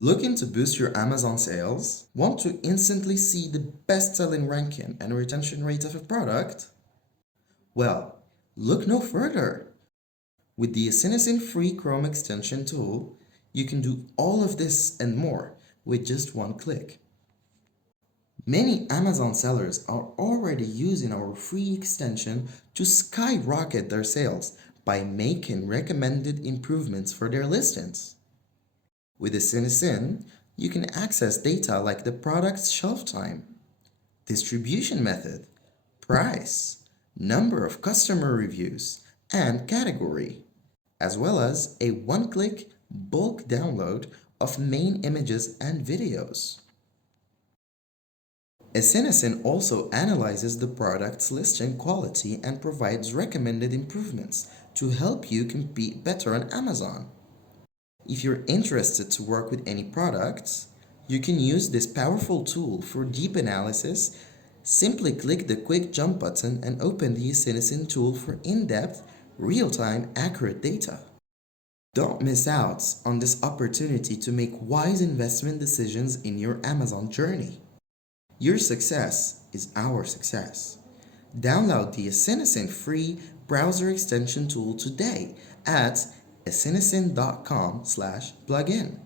Looking to boost your Amazon sales? Want to instantly see the best-selling ranking and retention rate of a product? Well, look no further. With the ASINASIN free Chrome extension tool, you can do all of this and more with just one click. Many Amazon sellers are already using our free extension to skyrocket their sales by making recommended improvements for their listings. With ASINASIN, you can access data like the product's shelf time, distribution method, price, number of customer reviews, and category, as well as a one-click bulk download of main images and videos. ASINASIN also analyzes the product's listing quality and provides recommended improvements to help you compete better on Amazon. If you're interested to work with any products, you can use this powerful tool for deep analysis. Simply click the quick jump button and open the ASINASIN tool for in-depth, real-time, accurate data. Don't miss out on this opportunity to make wise investment decisions in your Amazon journey. Your success is our success. Download the ASINASIN free browser extension tool today at asinasin.com/plugin.